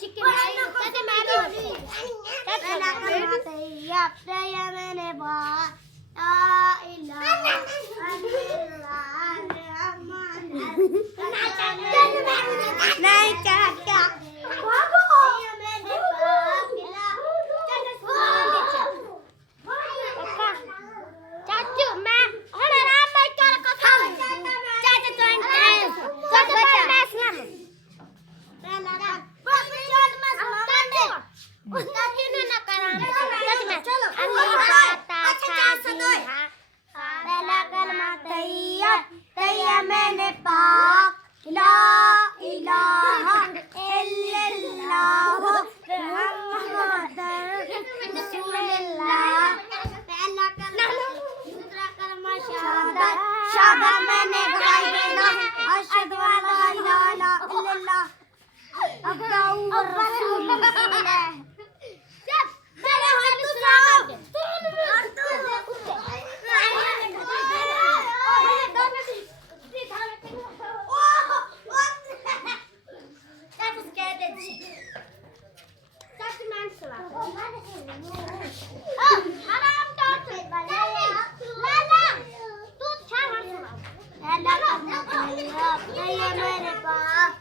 chicken है चाचा मारो चाचा मारते या प्रिया मैंने बात नहीं चाचा चाचू मैं हर राम भाई कर कथा चाचा तो चाचा मैं सलाम चाचू ने ना करा चलो अल्लाह बाता पहला कलमा तैया तैया मैंने पाक ला इलाहा इल्लल्लाह मुहम्मदुर रसूलुल्लाह पहला कलमा दूसरा कलमा शहादत शहादत मैंने गवाही देना अशहदु अल्ला इलाहा इल्लल्लाह अब्दुहु व रसूलुहु मेरे हाथ दूसरा मेरे पास